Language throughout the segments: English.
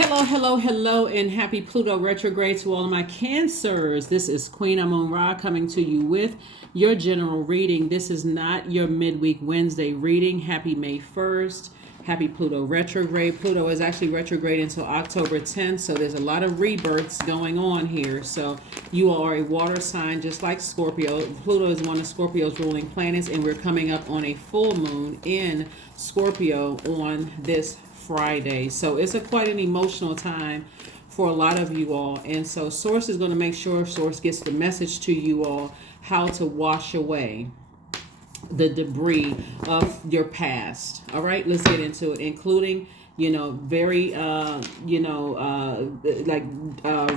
Hello, hello, hello, and happy Pluto retrograde to all of my Cancers. This is Queen Amun Ra coming to you with your general reading. This is not your midweek Wednesday reading. Happy May 1st. Happy Pluto retrograde. Pluto is actually retrograde until October 10th, so there's a lot of rebirths going on here. So you are a water sign just like Scorpio. Pluto is one of Scorpio's ruling planets, and we're coming up on a full moon in Scorpio on this Friday. So it's quite an emotional time for a lot of you all. And so Source is going to make sure Source gets the message to you all how to wash away the debris of your past. All right, let's get into it, including very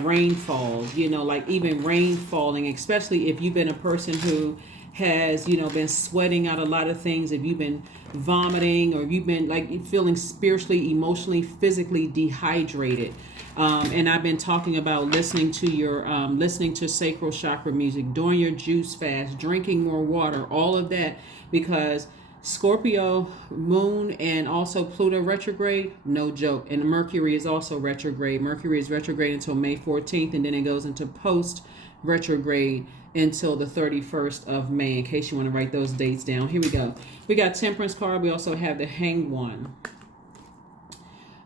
rainfall, like even rain falling, especially if you've been a person who has been sweating out a lot of things, if you've been vomiting, or you've been like feeling spiritually, emotionally, physically dehydrated. And I've been talking about listening to sacral chakra music, doing your juice fast, drinking more water, all of that, because Scorpio moon and also Pluto retrograde, no joke. And Mercury is also retrograde. Mercury is retrograde until May 14th, and then it goes into post retrograde until the 31st of May, in case you want to write those dates down. Here we go. We got Temperance card. We also have the Hanged One.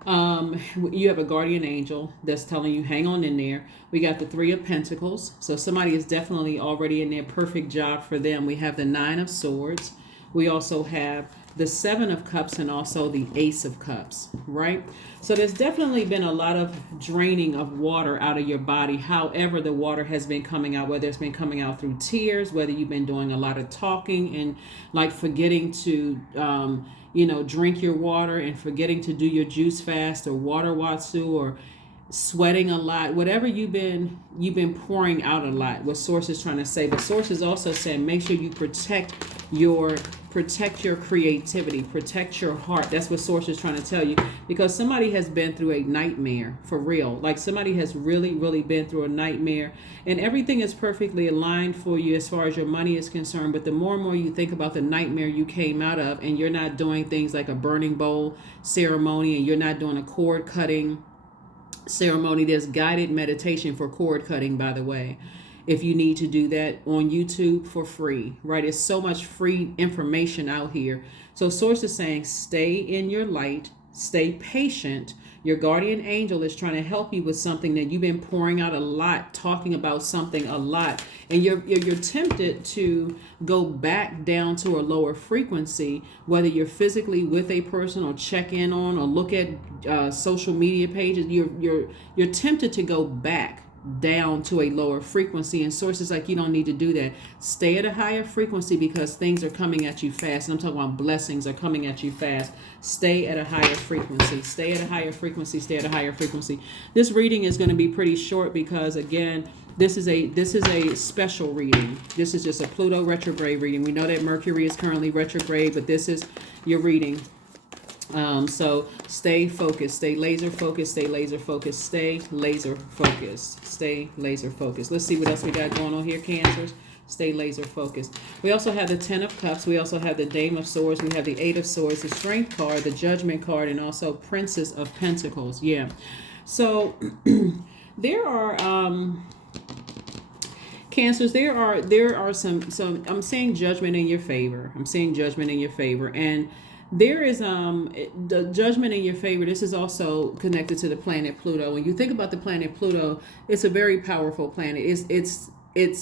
You have a guardian angel that's telling you hang on in there. We got the Three of Pentacles. So somebody is definitely already in their perfect job for them. We have the Nine of Swords. We also have the Seven of Cups and also the Ace of Cups, right? So there's definitely been a lot of draining of water out of your body. However, the water has been coming out, whether it's been coming out through tears, whether you've been doing a lot of talking and like forgetting to, drink your water and forgetting to do your juice fast or water watsu, or sweating a lot, whatever you've been pouring out a lot, what Source is trying to say. But Source is also saying make sure you protect your creativity, protect your heart. That's what Source is trying to tell you, because somebody has been through a nightmare, for real. Like somebody has really been through a nightmare, and everything is perfectly aligned for you as far as your money is concerned. But the more and more you think about the nightmare you came out of, and you're not doing things like a burning bowl ceremony, and you're not doing a cord cutting ceremony. There's guided meditation for cord cutting, by the way, if you need to do that on YouTube for free, right? It's so much free information out here. So Source is saying stay in your light, stay patient. Your guardian angel is trying to help you with something that you've been pouring out a lot, talking about something a lot, and you're tempted to go back down to a lower frequency, whether you're physically with a person or check in on or look at social media pages. You're tempted to go back down to a lower frequency, and Sources like you don't need to do that. Stay at a higher frequency because things are coming at you fast, and I'm talking about blessings are coming at you fast. Stay at a higher frequency. Stay at a higher frequency. Stay at a higher frequency. This reading is going to be pretty short because again, this is a special reading. This is just a Pluto retrograde reading. We know that Mercury is currently retrograde, but this is your reading. So stay focused, stay laser focused, stay laser focused, stay laser focused, stay laser focused. Let's see what else we got going on here, Cancers. Stay laser focused. We also have the Ten of Cups. We also have the Dame of Swords. We have the Eight of Swords, the Strength card, the Judgment card, and also Princess of Pentacles. Yeah. So there are Cancers, there are some I'm seeing judgment in your favor. I'm seeing judgment in your favor. And there is the judgment in your favor. This is also connected to the planet Pluto. When you think about the planet Pluto, it's a very powerful planet. It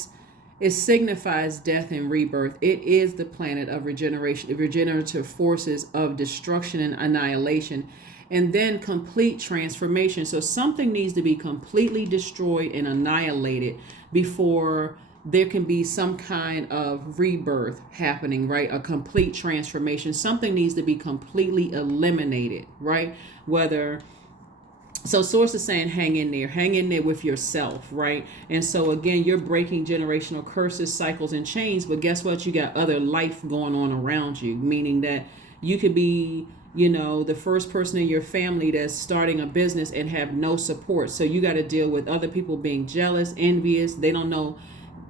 signifies death and rebirth. It is the planet of regeneration, regenerative forces of destruction and annihilation, and then complete transformation. So something needs to be completely destroyed and annihilated before there can be some kind of rebirth happening, right? A complete transformation. Something needs to be completely eliminated, right? So Source is saying hang in there with yourself, right? And so again, you're breaking generational curses, cycles, and chains, but guess what? You got other life going on around you, meaning that you could be the first person in your family that's starting a business and have no support. So you got to deal with other people being jealous, envious. They don't know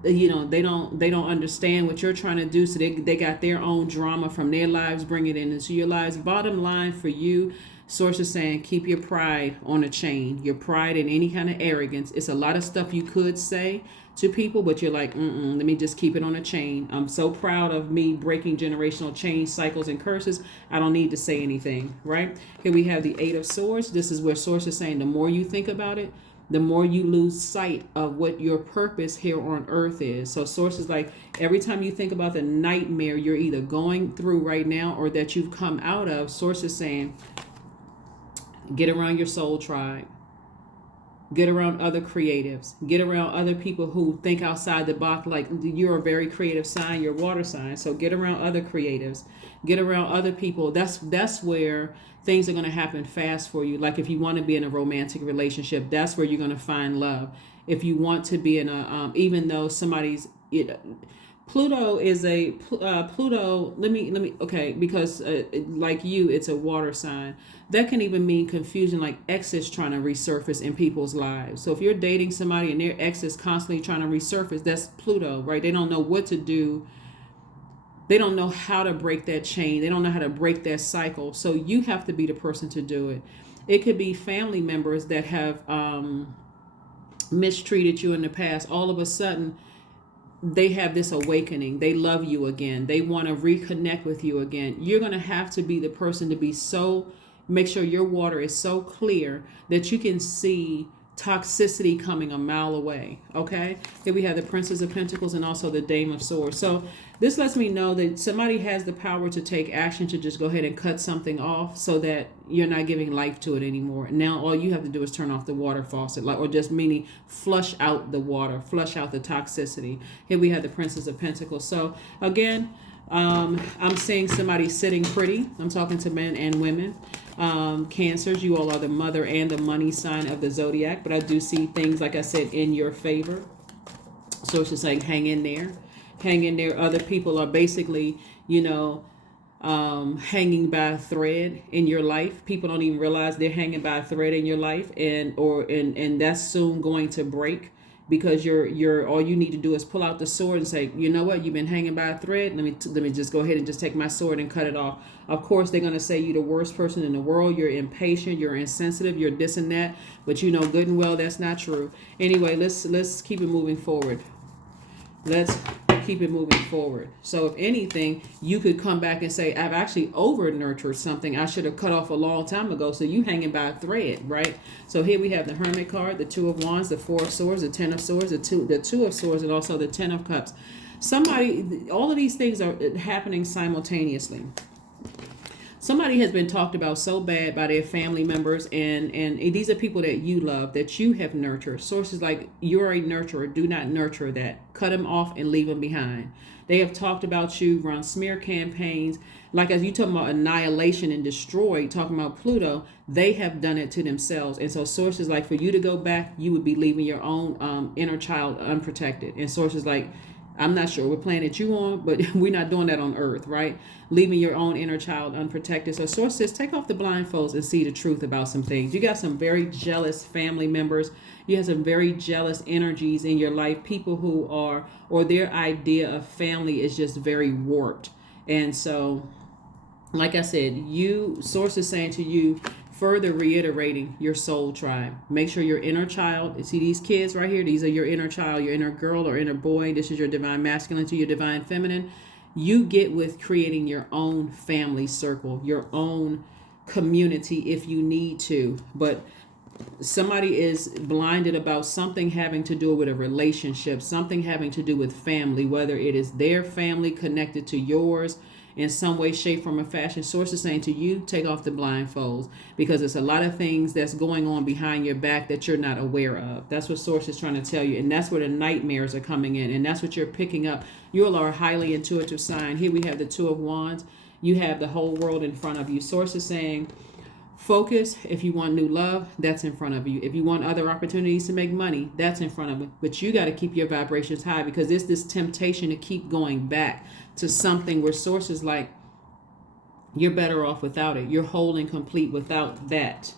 they don't understand what you're trying to do, so they got their own drama from their lives, bring it into your lives. Bottom line for you, Source is saying keep your pride on a chain. Your pride and any kind of arrogance. It's a lot of stuff you could say to people, but you're like, let me just keep it on a chain. I'm so proud of me breaking generational chain cycles and curses. I don't need to say anything, right? Here we have the Eight of Swords. This is where Source is saying the more you think about it, the more you lose sight of what your purpose here on earth is. So Source is like, every time you think about the nightmare you're either going through right now or that you've come out of, Source is saying, get around your soul tribe. Get around other creatives. Get around other people who think outside the box. Like, you're a very creative sign, you're water sign. So get around other creatives. Get around other people. That's where things are going to happen fast for you. Like if you want to be in a romantic relationship, that's where you're going to find love. If you want to be in a, even though somebody's, Pluto is a Pluto. Okay, because like you, it's a water sign. That can even mean confusion, like exes trying to resurface in people's lives. So if you're dating somebody and their ex is constantly trying to resurface, that's Pluto, right? They don't know what to do. They don't know how to break that chain. They don't know how to break that cycle. So you have to be the person to do it. It could be family members that have mistreated you in the past. All of a sudden, they have this awakening. They love you again. They want to reconnect with you again. You're going to have to be the person to be make sure your water is so clear that you can see toxicity coming a mile away. Okay. Here we have the Princess of Pentacles and also the Dame of Swords. So this lets me know that somebody has the power to take action to just go ahead and cut something off so that you're not giving life to it anymore. Now all you have to do is turn off the water faucet, or just meaning flush out the water, flush out the toxicity. Here we have the Princess of Pentacles. So again, I'm seeing somebody sitting pretty. I'm talking to men and women. Cancers, you all are the mother and the money sign of the Zodiac, but I do see things, like I said, in your favor. So it's just like, hang in there. Hang in there. Other people are basically, hanging by a thread in your life. People don't even realize they're hanging by a thread in your life, and that's soon going to break. Because you're all you need to do is pull out the sword and say, you know what, you've been hanging by a thread. Let me just go ahead and just take my sword and cut it off. Of course, they're going to say you're the worst person in the world. You're impatient. You're insensitive. You're this and that. But you know good and well that's not true. Anyway, let's keep it moving forward. Let's keep it moving forward. So if anything, you could come back and say, I've actually over nurtured something I should have cut off a long time ago. So you hanging by a thread, right? So here we have the Hermit card, the Two of Wands, the Four of Swords, the Ten of Swords, the two of Swords, and also the Ten of Cups. All of these things are happening simultaneously. Somebody has been talked about so bad by their family members, and these are people that you love, that you have nurtured. Sources like, you're a nurturer. Do not nurture that. Cut them off and leave them behind. They have talked about you, run smear campaigns. Like, as you talking about annihilation and destroy, talking about Pluto, they have done it to themselves. And so sources like, for you to go back, you would be leaving your own inner child unprotected. And sources like, I'm not sure what planet you on, but we're not doing that on Earth, right? Leaving your own inner child unprotected. So source says, take off the blindfolds and see the truth about some things. You got some very jealous family members. You have some very jealous energies in your life. People who are, or their idea of family is just very warped. And so, like I said, source is saying to you, further reiterating your soul tribe. Make sure your inner child, see these kids right here, these are your inner child, your inner girl or inner boy. This is your divine masculine to your divine feminine. You get with creating your own family circle, your own community if you need to. But somebody is blinded about something having to do with a relationship, something having to do with family, whether it is their family connected to yours in some way, shape, form, or fashion. Source is saying to you, take off the blindfolds, because there's a lot of things that's going on behind your back that you're not aware of. That's what Source is trying to tell you. And that's where the nightmares are coming in. And that's what you're picking up. You all are a highly intuitive sign. Here we have the Two of Wands. You have the whole world in front of you. Source is saying, focus. If you want new love, that's in front of you. If you want other opportunities to make money, that's in front of you. But you got to keep your vibrations high, because there's this temptation to keep going back to something where source is like, you're better off without it. You're whole and complete without that.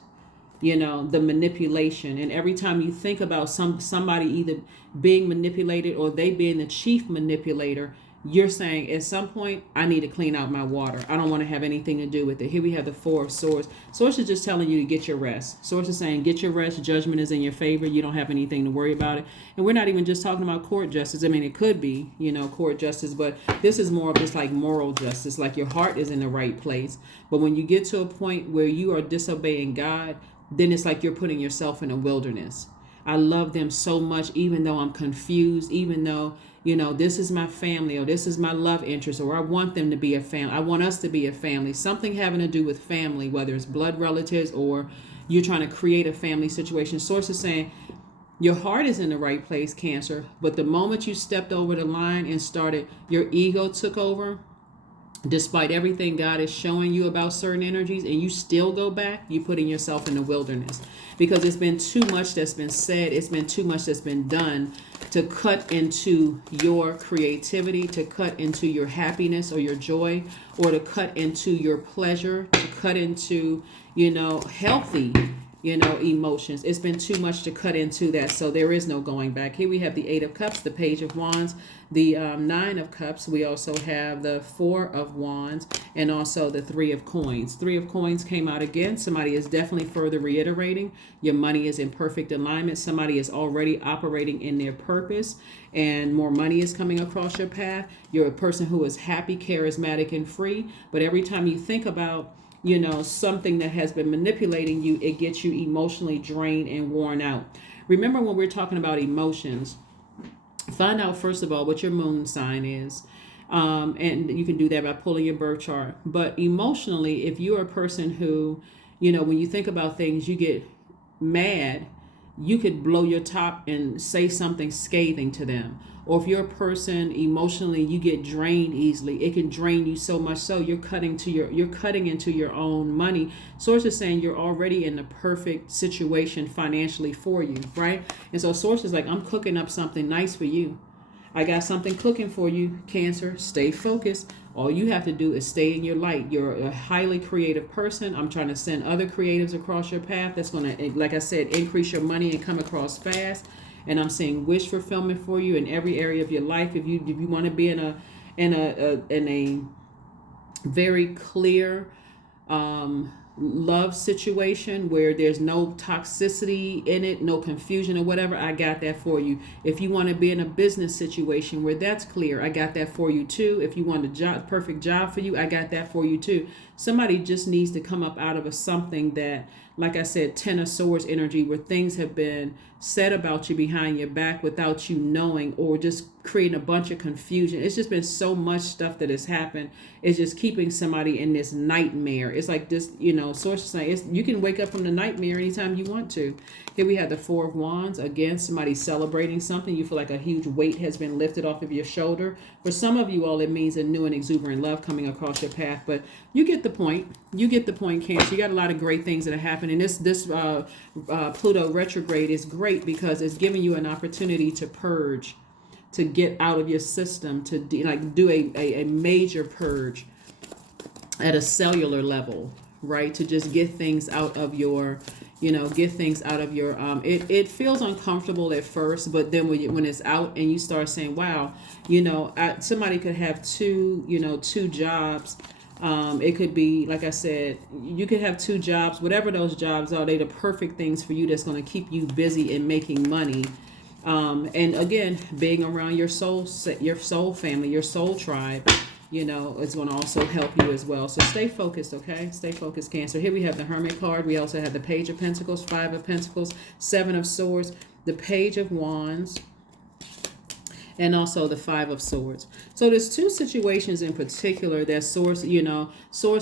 The manipulation. And every time you think about somebody either being manipulated or they being the chief manipulator, you're saying at some point I need to clean out my water. I don't want to have anything to do with it. Here we have the Four of Swords. Source is just telling you to get your rest. Source is saying get your rest. Judgment is in your favor. You don't have anything to worry about it. And we're not even just talking about court justice. I mean, it could be, court justice, but this is more of just like moral justice. Like your heart is in the right place. But when you get to a point where you are disobeying God, then it's like you're putting yourself in a wilderness. I love them so much, even though I'm confused, even though, this is my family, or this is my love interest, or I want them to be a family. I want us to be a family. Something having to do with family, whether it's blood relatives or you're trying to create a family situation. Source is saying your heart is in the right place, Cancer. But the moment you stepped over the line and started, your ego took over. Despite everything God is showing you about certain energies, and you still go back, you're putting yourself in the wilderness, because it's been too much that's been said. It's been too much that's been done to cut into your creativity, to cut into your happiness or your joy, or to cut into your pleasure, to cut into, healthy, emotions. It's been too much to cut into that. So there is no going back. Here we have the Eight of Cups, the Page of Wands, the Nine of Cups. We also have the Four of Wands, and also the Three of Coins. Three of Coins came out again. Somebody is definitely further reiterating your money is in perfect alignment. Somebody is already operating in their purpose, and more money is coming across your path. You're a person who is happy, charismatic, and free. But every time you think about something that has been manipulating you, it gets you emotionally drained and worn out. Remember, when we're talking about emotions, find out first of all what your moon sign is. And you can do that by pulling your birth chart. But emotionally, if you're a person who, when you think about things, you get mad, you could blow your top and say something scathing to them. Or if you're a person emotionally, you get drained easily. It can drain you so much so you're cutting into your own money. Source is saying you're already in the perfect situation financially for you, right? And so Source is like, I'm cooking up something nice for you. I got something cooking for you, Cancer. Stay focused. All you have to do is stay in your light. You're a highly creative person. I'm trying to send other creatives across your path. That's going to, like I said, increase your money and come across fast. And I'm seeing wish fulfillment for you in every area of your life. If you want to be in a very clear love situation where there's no toxicity in it, no confusion or whatever, I got that for you. If you want to be in a business situation where that's clear, I got that for you too. If you want a perfect job for you, I got that for you too. Somebody just needs to come up out of something that, like I said, Ten of Swords energy, where things have been said about you behind your back without you knowing, or just creating a bunch of confusion. It's just been so much stuff that has happened. It's just keeping somebody in this nightmare. It's like this, Source is saying you can wake up from the nightmare anytime you want to. Here we have the Four of Wands. Again, somebody celebrating something. You feel like a huge weight has been lifted off of your shoulder. For some of you all, it means a new and exuberant love coming across your path. But you get the point. You get the point, Cancer. You got a lot of great things that are happening. This Pluto retrograde is great because it's giving you an opportunity to purge, to get out of your system, to do a major purge at a cellular level, right? To just get things out of your, it feels uncomfortable at first, but then when it's out and you start saying, wow, somebody could have two jobs. It could be, like I said, you could have two jobs, whatever those jobs are, they're the perfect things for you that's going to keep you busy and making money. And again, being around your soul family, your soul tribe, it's going to also help you as well. So stay focused, okay? Stay focused, Cancer. Here we have the Hermit card. We also have the Page of Pentacles, Five of Pentacles, Seven of Swords, the Page of Wands, and also the Five of Swords. So there's two situations in particular that Source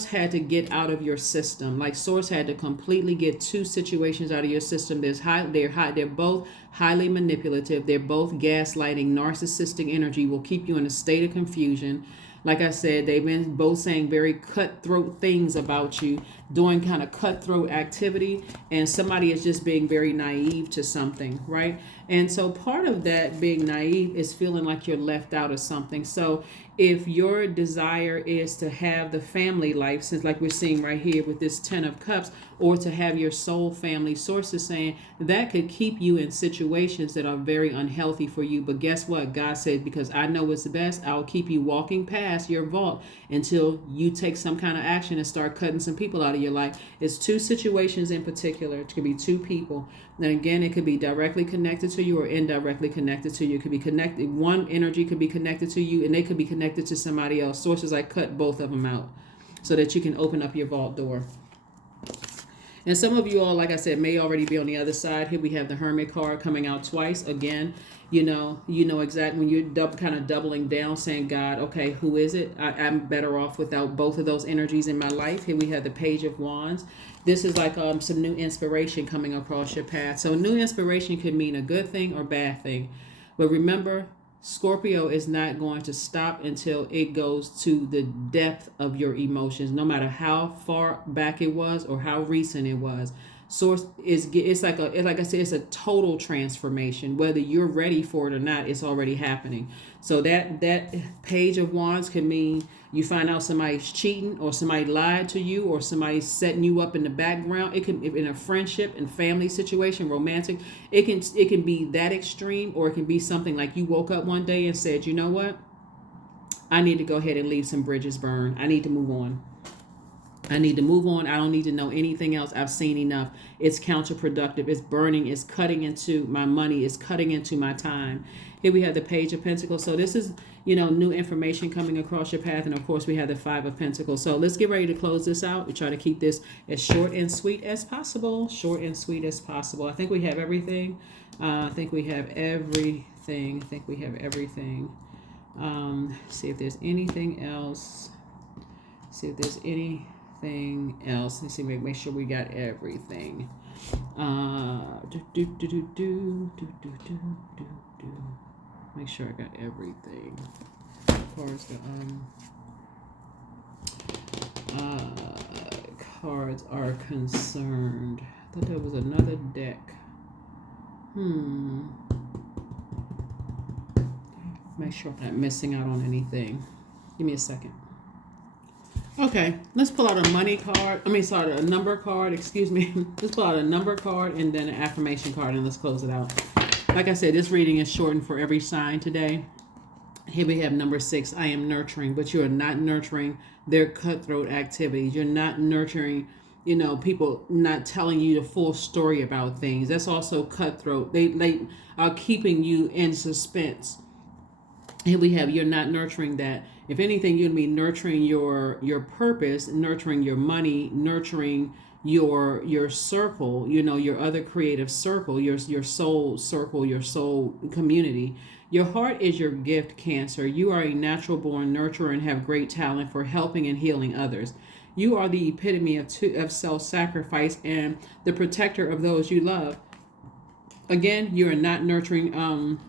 had to get out of your system. Like Source had to completely get two situations out of your system. They're both highly manipulative. They're both gaslighting, narcissistic energy, will keep you in a state of confusion. Like I said, they've been both saying very cutthroat things about you doing kind of cutthroat activity, and somebody is just being very naive to something, right? And so part of that being naive is feeling like you're left out of something. So if your desire is to have the family life, since like we're seeing right here with this 10 of cups, or to have your soul family, sources saying that could keep you in situations that are very unhealthy for you. But guess what? God said, because I know what's best, I'll keep you walking past your vault until you take some kind of action and start cutting some people out of your life. It's two situations in particular. It could be two people. And again, it could be directly connected to you or indirectly connected to you. It could be connected. One energy could be connected to you and they could be connected to somebody else. Sources, I cut both of them out so that you can open up your vault door. And some of you all, like I said, may already be on the other side. Here we have the Hermit card coming out twice. Again, you know exactly when you're kind of doubling down, saying, God, okay, who is it? I'm better off without both of those energies in my life. Here we have the Page of Wands. This is like some new inspiration coming across your path. So new inspiration could mean a good thing or bad thing. But remember, Scorpio is not going to stop until it goes to the depth of your emotions, no matter how far back it was or how recent it was. Source is, it's like I said, it's a total transformation. Whether you're ready for it or not, it's already happening. So that Page of Wands can mean you find out somebody's cheating or somebody lied to you or somebody's setting you up in the background. It can, in a friendship and family situation, romantic, it can be that extreme, or it can be something like you woke up one day and said, you know what? I need to go ahead and leave some bridges burned. I need to move on. I need to move on. I don't need to know anything else. I've seen enough. It's counterproductive. It's burning. It's cutting into my money. It's cutting into my time. Here we have the Page of Pentacles. So this is, new information coming across your path. And of course, we have the Five of Pentacles. So let's get ready to close this out. We try to keep this as short and sweet as possible. Short and sweet as possible. I think we have everything. See if there's anything else. Let's see, make sure we got everything. Make sure I got everything. As far as the cards are concerned. I thought there was another deck. Make sure I'm not missing out on anything. Give me a second. Okay, let's pull out a money card. A number card, excuse me. Let's pull out a number card and then an affirmation card, and let's close it out. Like I said, this reading is shortened for every sign today. Here we have number 6. I am nurturing, but you are not nurturing their cutthroat activities. You're not nurturing, people not telling you the full story about things. That's also cutthroat. They are keeping you in suspense. Here we have, you're not nurturing that. If anything, you're going to be nurturing your purpose, nurturing your money, nurturing your circle, your other creative circle, your soul circle, your soul community. Your heart is your gift, Cancer. You are a natural born nurturer and have great talent for helping and healing others. You are the epitome of self-sacrifice and the protector of those you love. Again, you are not nurturing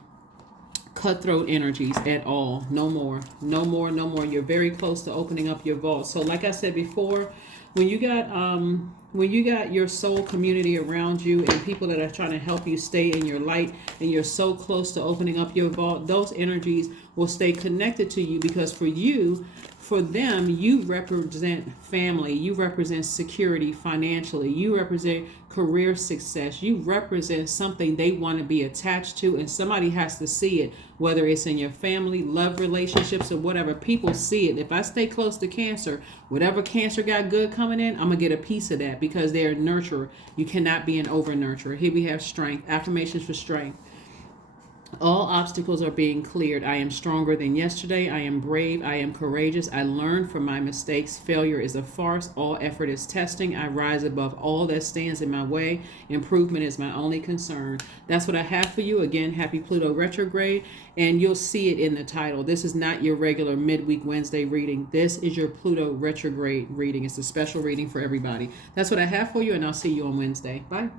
cutthroat energies at all. No more. You're very close to opening up your vault. So like I said before, when you got your soul community around you and people that are trying to help you stay in your light, and you're so close to opening up your vault, those energies will stay connected to you, because for them, you represent family, you represent security financially, you represent career success, you represent something they want to be attached to, and somebody has to see it, whether it's in your family, love relationships, or whatever. People see it. If I stay close to Cancer, whatever Cancer got good coming in, I'm going to get a piece of that, because they're a nurturer. You cannot be an over nurturer. Here we have strength, affirmations for strength. All obstacles are being cleared. I am stronger than yesterday. I am brave. I am courageous. I learn from my mistakes. Failure is a farce. All effort is testing. I rise above all that stands in my way. Improvement is my only concern. That's what I have for you. Again, happy Pluto retrograde. And you'll see it in the title. This is not your regular midweek Wednesday reading. This is your Pluto retrograde reading. It's a special reading for everybody. That's what I have for you, and I'll see you on Wednesday. Bye.